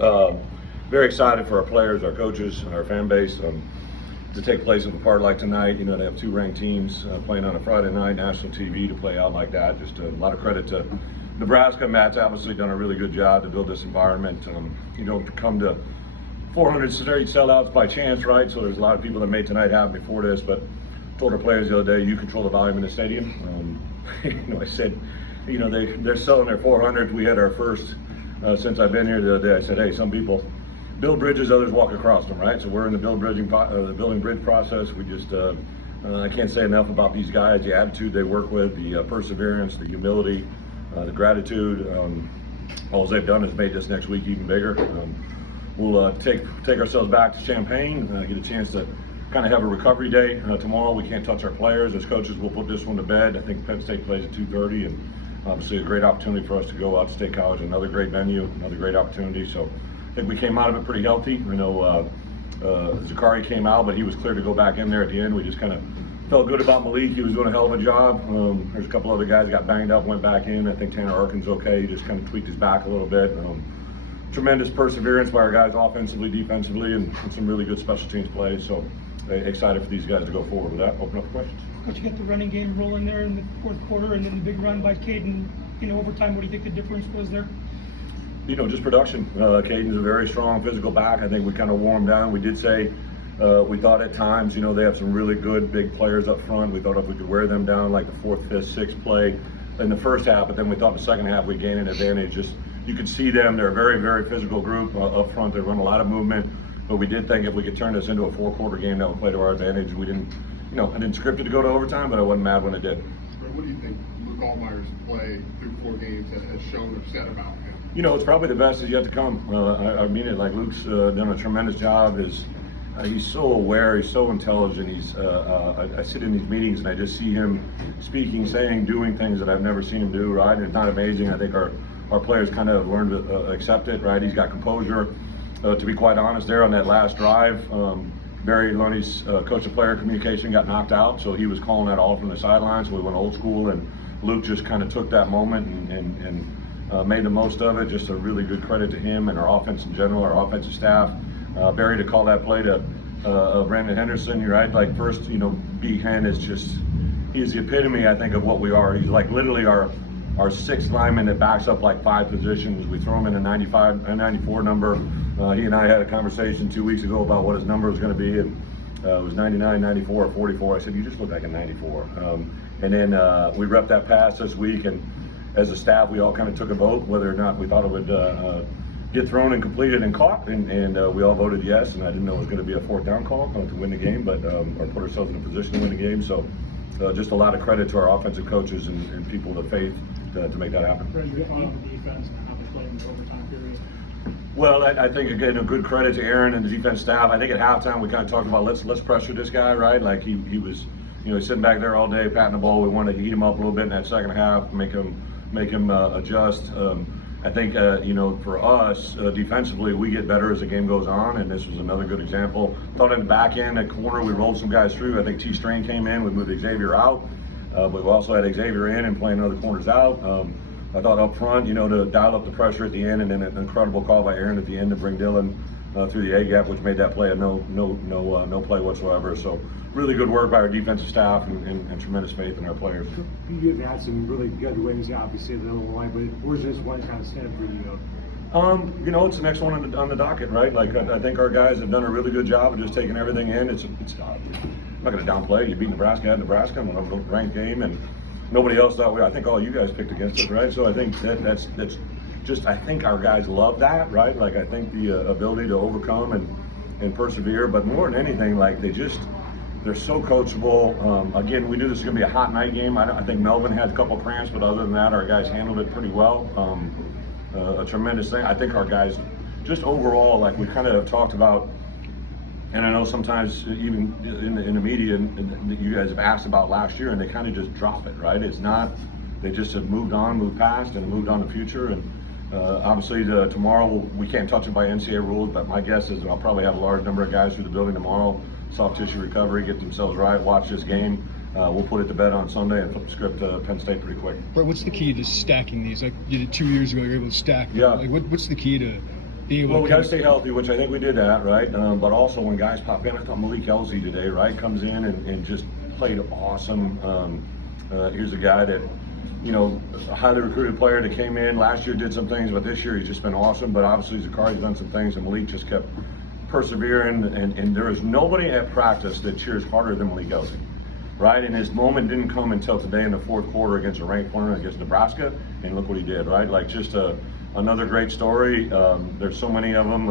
Um, Very excited for our players, our coaches, and our fan base to take place of a part like tonight. You know, they have two ranked teams playing on a Friday night, national TV, to play out like that. Just a lot of credit to Nebraska. Matt's obviously done a really good job to build this environment. You don't come to 400 straight sellouts by chance, right? So there's a lot of people that made tonight happen before this, but told our players the other day, you control the volume in the stadium. I said, they're selling their 400th. We had our first since I've been here the other day. I said, hey, some people build bridges, others walk across them, right? So we're in the building bridge process. We just, I can't say enough about these guys, the attitude they work with, the perseverance, the humility, the gratitude. All they've done is made this next week even bigger. We'll take ourselves back to Champaign, get a chance to kind of have a recovery day tomorrow. We can't touch our players. As coaches, we'll put this one to bed. I think Penn State plays at 2:30, and obviously a great opportunity for us to go out to State College, another great venue, another great opportunity. So I think we came out of it pretty healthy. I know Zakari came out, but he was clear to go back in there at the end. We just kind of felt good about Malik. He was doing a hell of a job. There's a couple other guys got banged up, went back in. I think Tanner Arkin's okay. He just kind of tweaked his back a little bit. Tremendous perseverance by our guys offensively, defensively, and some really good special teams plays. So excited for these guys to go forward with that. Open up for questions. Coach, you get the running game rolling there in the fourth quarter, and then the big run by Caden, overtime. What do you think the difference was there? Just production. Caden's a very strong physical back. I think we kind of wore him down. We did say we thought at times, they have some really good big players up front. We thought if we could wear them down like the fourth, fifth, sixth play in the first half, but then we thought in the second half we'd gain an advantage. Just you could see them. They're a very, very physical group up front. They run a lot of movement. But we did think if we could turn this into a four-quarter game, that would play to our advantage. We didn't, I didn't script it to go to overtime, but I wasn't mad when it did. What do you think Luke Altmyer's play through 4 games has shown or said about him? It's probably the best is yet to come. I mean it. Like Luke's done a tremendous job. He's so aware. He's so intelligent. I sit in these meetings and I just see him speaking, saying, doing things that I've never seen him do. Right? And it's not amazing. I think our players kind of learned to accept it. Right? He's got composure. To be quite honest, there on that last drive, Barry Loney's coach-to-player communication got knocked out, so he was calling that all from the sidelines. So we went old school, and Luke just kind of took that moment and made the most of it. Just a really good credit to him and our offense in general, our offensive staff. Barry to call that play to Brandon Henderson, you're right. Like first, B. Hen is he is the epitome, I think, of what we are. He's like literally our sixth lineman that backs up like 5 positions. We throw him in a 94 number. He and I had a conversation 2 weeks ago about what his number was going to be, and it was 99, 94, or 44. I said, you just look like a 94. And then we repped that pass this week, and as a staff, we all kind of took a vote whether or not we thought it would get thrown and completed and caught, and we all voted yes, and I didn't know it was going to be a 4th down call to win the game, but or put ourselves in a position to win the game. So just a lot of credit to our offensive coaches and people of faith to make that happen. The defense and how they played in the overtime period. Well, I think again a good credit to Aaron and the defense staff. I think at halftime we kind of talked about let's pressure this guy, right? Like he was, sitting back there all day patting the ball. We wanted to heat him up a little bit in that second half, make him adjust. I think for us defensively we get better as the game goes on, and this was another good example. Thought in the back end, at corner, we rolled some guys through. I think T. Strain came in, we moved Xavier out. But we also had Xavier in and playing other corners out. I thought up front, to dial up the pressure at the end, and then an incredible call by Aaron at the end to bring Dylan through the A gap, which made that play a no play whatsoever. So really good work by our defensive staff and tremendous faith in our players. You've had some really good wins, obviously, the Illinois, but where's this one kind of stand for you? It's the next one on the docket, right? Like I think our guys have done a really good job of just taking everything in. I'm not going to downplay. You beat Nebraska at Nebraska in a ranked game, and nobody else thought I think all you guys picked against us, right? So I think that's just I think our guys love that, right? Like I think the ability to overcome and persevere, but more than anything, like they're so coachable. Again, we knew this was going to be a hot night game. I think Melvin had a couple cramps, but other than that, our guys handled it pretty well. A tremendous thing. I think our guys just overall, like we kind of have talked about. And I know sometimes even in the media you guys have asked about last year, and they kind of just drop it, right? It's not, they just have moved on, moved past, and moved on to the future. And obviously tomorrow we can't touch it by NCAA rules, but my guess is I'll probably have a large number of guys through the building tomorrow, soft tissue recovery, get themselves right, watch this game. We'll put it to bed on Sunday and flip the script to Penn State pretty quick. What's the key to stacking these? Like you did 2 years ago, you were able to stack them. Yeah. Like what's the key to be able Well, to we got to stay healthy, which I think we did that, right? But also when guys pop in, I thought Malik Elzy today, right, comes in and just played awesome. Here's a guy that, you know, a highly recruited player that came in last year, did some things, but this year he's just been awesome. But obviously Zakari's done some things, and Malik just kept persevering. And there is nobody at practice that cheers harder than Malik Elzy, right? And his moment didn't come until today in the fourth quarter against a ranked opponent against Nebraska, and look what he did, right? Like just another great story. There's so many of them.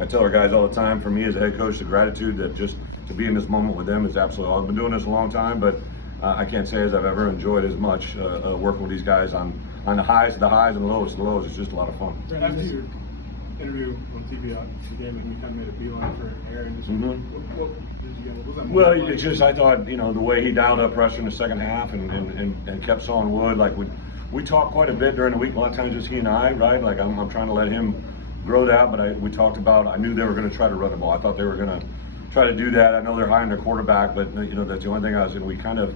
I tell our guys all the time, for me as a head coach, the gratitude that just to be in this moment with them is absolutely all. I've been doing this a long time, but I can't say as I've ever enjoyed as much working with these guys on the highs and the lows of the lows. It's just a lot of fun. After your interview on TV out the game, and you kind of made a beeline for Aaron. What did you get? What was that Well, moment it's like? just I thought, you know, the way he dialed up pressure in the second half and kept sawing wood. Like we talked quite a bit during the week. A lot of times just he and I, right? Like I'm trying to let him grow that, but we talked about. I knew they were going to try to run the ball. I thought they were going to try to do that. I know they're high on their quarterback, but you know that's the only thing I was in. We kind of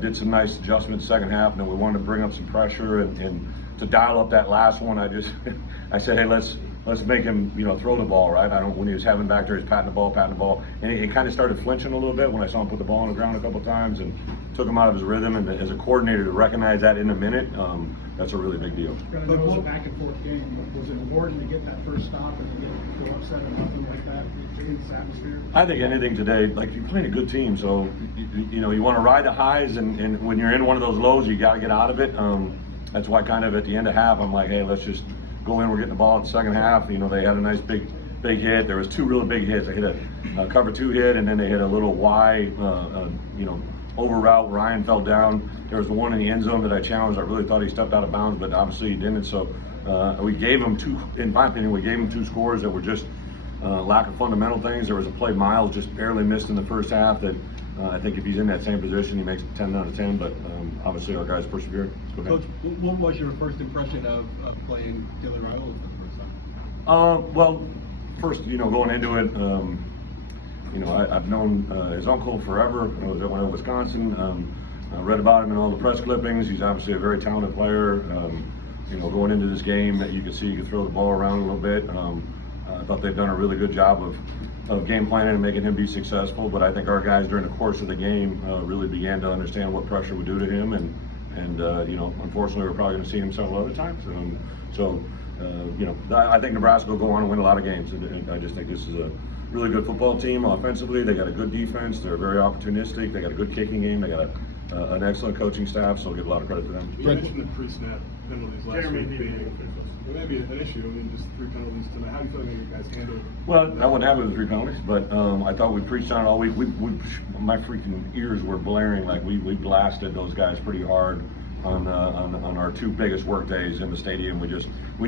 did some nice adjustments second half, and then we wanted to bring up some pressure and to dial up that last one. I said, hey, let's make him, you know, throw the ball, right? When he was having back there, he's patting the ball, and he kind of started flinching a little bit when I saw him put the ball on the ground a couple times and took him out of his rhythm. And as a coordinator, to recognize that in a minute, that's a really big deal. But it was a back and forth game. Was it important to get that first stop and to get upset or nothing like that in this atmosphere? I think anything today, like you're playing a good team, so you know you want to ride the highs, and when you're in one of those lows, you got to get out of it. That's why kind of at the end of half, I'm like, hey, let's just go in. We're getting the ball in the second half. You know, they had a nice big hit. There was two really big hits. They hit a cover two hit, and then they hit a little Y, you know, over route. Ryan fell down. There was the one in the end zone that I challenged. I really thought he stepped out of bounds, but obviously he didn't. So we gave him two. In my opinion, we gave him two scores that were just lack of fundamental things. There was a play Miles just barely missed in the first half that I think if he's in that same position, he makes it 10 out of 10. But obviously our guys persevered. Coach, what was your first impression of playing Dylan Raiola for the first time? Well, first, you know, going into it, you know, I've known his uncle forever. I was when I was in Wisconsin. I read about him in all the press clippings. He's obviously a very talented player. You know, going into this game, you could see he could throw the ball around a little bit. I thought they've done a really good job of game planning and making him be successful. But I think our guys during the course of the game really began to understand what pressure would do to him. And you know, unfortunately, we're probably going to see him several other times. You know, I think Nebraska will go on and win a lot of games. And I just think this is a really good football team offensively. They got a good defense. They're very opportunistic. They got a good kicking game. They got an excellent coaching staff. So I'll give a lot of credit to them. You mentioned the pre-snap penalties last week being maybe an issue. I mean, just 3 penalties tonight. How do you feel like you guys handled? Well, that wouldn't happen with 3 penalties, but I thought we preached on it all week. My freaking ears were blaring. Like we blasted those guys pretty hard on our 2 biggest work days in the stadium. We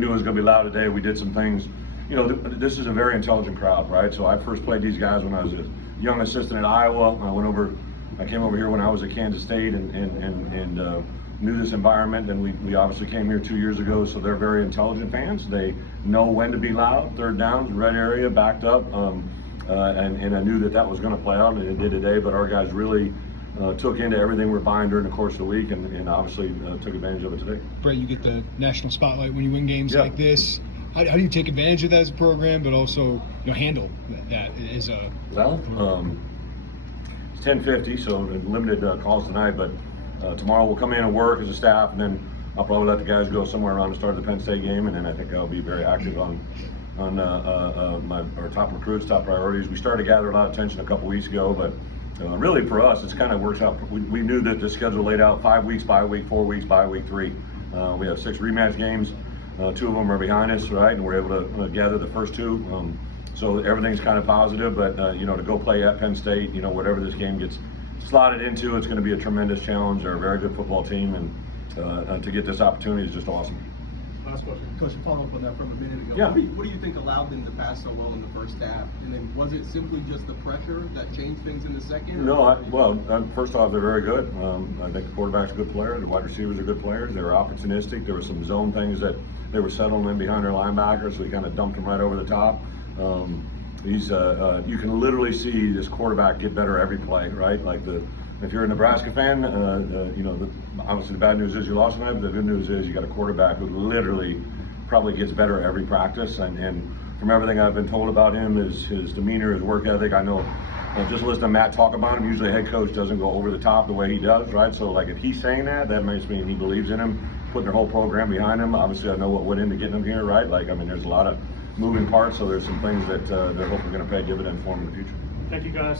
knew it was going to be loud today. We did some things. You know, this is a very intelligent crowd, right? So I first played these guys when I was a young assistant at Iowa. I came over here when I was at Kansas State and knew this environment, and we obviously came here 2 years ago. So they're very intelligent fans. They know when to be loud. Third downs, red area, backed up, and I knew that was going to play out, and it did today. But our guys really took into everything we're buying during the course of the week, and obviously took advantage of it today. Brett, you get the national spotlight when you win games Yeah. like this. How do you take advantage of that as a program, but also handle that as a? Well, it's 10:50, so limited calls tonight. But tomorrow we'll come in and work as a staff, and then I'll probably let the guys go somewhere around the start of the Penn State game, and then I think I'll be very active on our top recruits, top priorities. We started to gather a lot of attention a couple weeks ago, but really for us, it's kind of works out. We knew that the schedule laid out 5 weeks bye week, 4 weeks bye week 3. We have 6 rematch games. 2 of them are behind us, right? And we're able to gather the first 2. So everything's kind of positive, but you know, to go play at Penn State, you know, whatever this game gets slotted into, it's going to be a tremendous challenge. They're a very good football team, and to get this opportunity is just awesome. Last question. Coach, to follow up on that from a minute ago. Yeah. What do you think allowed them to pass so well in the first half? And then was it simply just the pressure that changed things in the second? No, first off, they're very good. I think the quarterback's a good player. The wide receivers are good players. They were opportunistic. There were some zone things that they were settling in behind their linebackers, so we kind of dumped them right over the top. You can literally see this quarterback get better every play, right? Like if you're a Nebraska fan, you know, obviously the bad news is you lost tonight, but the good news is you got a quarterback who literally probably gets better every practice. And from everything I've been told about him, his demeanor, his work ethic, I know. Just listening to Matt talk about him, usually a head coach doesn't go over the top the way he does, right? So like if he's saying that makes mean he believes in him, putting their whole program behind him. Obviously I know what went into getting him here, right? Like, I mean, there's a lot of moving parts, so there's some things that they're hopefully going to pay dividend for him in the future. Thank you, guys.